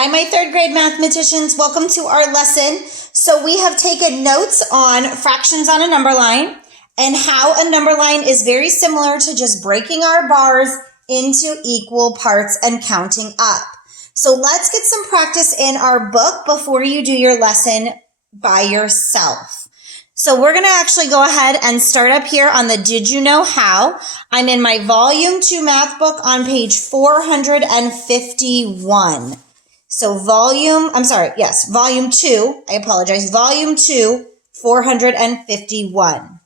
Hi, my third grade mathematicians. Welcome to our lesson. So we have taken notes on fractions on a number line and how a number line is very similar to just breaking our bars into equal parts and counting up. So let's get some practice in our book before you do your lesson by yourself. So we're going to actually go ahead and start up here on the Did You Know How? I'm in my Volume 2 math book on page 451. So Volume 2, I apologize, Volume 2, 451.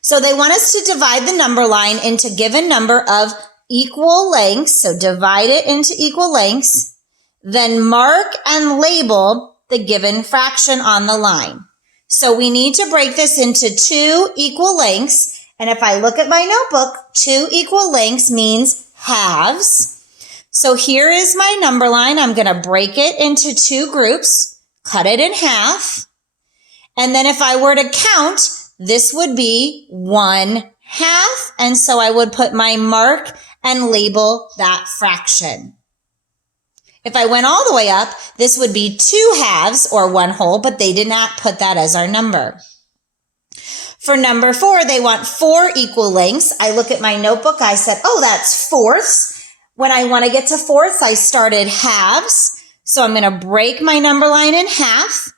So they want us to divide the number line into given number of equal lengths. So divide it into equal lengths, then mark and label the given fraction on the line. So we need to break this into two equal lengths. And if I look at my notebook, two equal lengths means halves. So here is my number line. I'm going to break it into two groups, cut it in half. And then if I were to count, this would be 1/2. And so I would put my mark and label that fraction. If I went all the way up, this would be 2/2 or 1/2, but they did not put that as our number. For number 4, they want 4 equal lengths. I look at my notebook. I said, oh, that's fourths. When I want to get to fourths, I started halves. So I'm going to break my number line in half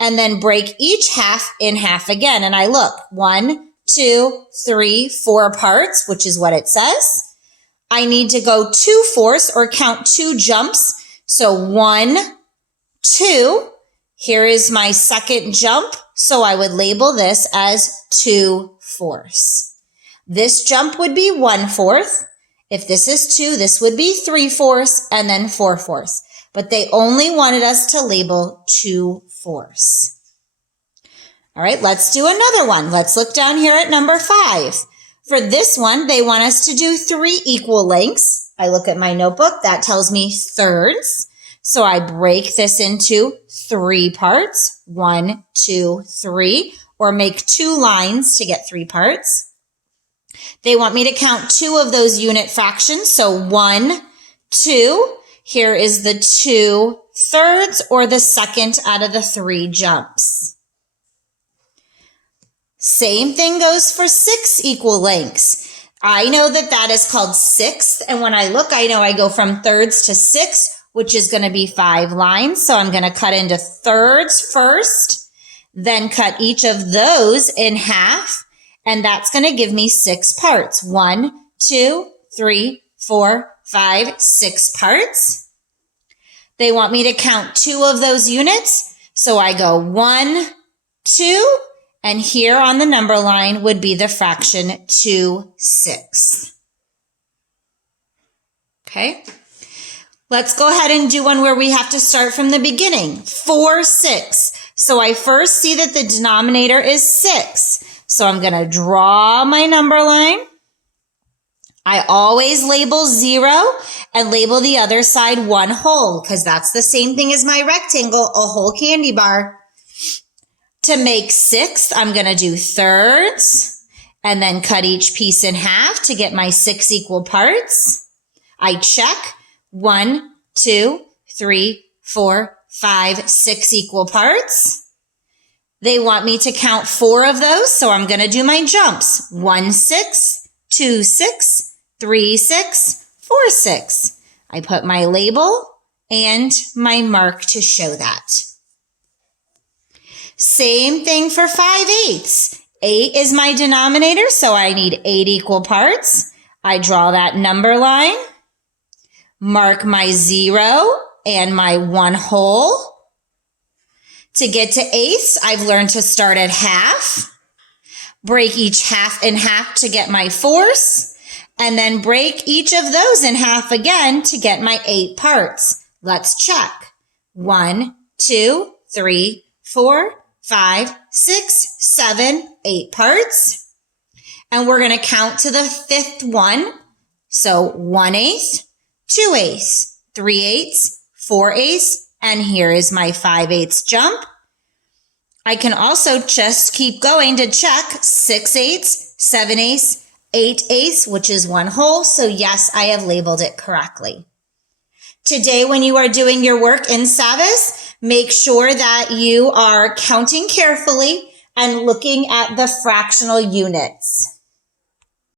and then break each half in half again. And I look 1, 2, 3, 4 parts, which is what it says. I need to go 2/4 or count 2 jumps. So 1, 2. Here is my second jump. So I would label this as 2/4. This jump would be 1/4. If this is 2, this would be 3/4 and then 4/4. But they only wanted us to label 2/4. All right, let's do another one. Let's look down here at number 5. For this one, they want us to do 3 equal lengths. I look at my notebook. That tells me thirds. So I break this into 3 parts. 1, 2, 3. Or make 2 lines to get 3 parts. They want me to count 2 of those unit fractions. So 1, 2. Here is the 2/3 or the second out of the 3 jumps. Same thing goes for 6 equal lengths. I know that that is called sixth. And when I look, I know I go from thirds to sixths, which is going to be 5 lines. So I'm going to cut into thirds first, then cut each of those in half. And that's going to give me 6 parts. 1, 2, 3, 4, 5, 6 parts. They want me to count 2 of those units. So I go 1, 2, and here on the number line would be the fraction 2/6. Okay. Let's go ahead and do one where we have to start from the beginning. 4/6. So I first see that the denominator is 6. So I'm going to draw my number line. I always label 0 and label the other side 1/2 because that's the same thing as my rectangle, a whole candy bar. To make 6, I'm going to do thirds and then cut each piece in half to get my 6 equal parts. I check 1, 2, 3, 4, 5, 6 equal parts. They want me to count 4 of those, so I'm going to do my jumps. 1/6, 2/6, 3/6, 4/6. I put my label and my mark to show that. Same thing for 5/8. 8 is my denominator, so I need 8 equal parts. I draw that number line, mark my 0 and my 1/2. To get to eighths, I've learned to start at half, break each half in half to get my 4ths, and then break each of those in half again to get my 8 parts. Let's check. 1, 2, 3, 4, 5, 6, 7, 8 parts. And we're going to count to the 5th one. So 1/8, 2/8, 3/8, 4/8, and here is my 5/8 jump. I can also just keep going to check 6/8, 7/8, 8/8, which is 1/2. So yes, I have labeled it correctly. Today, when you are doing your work in Savvas, make sure that you are counting carefully and looking at the fractional units.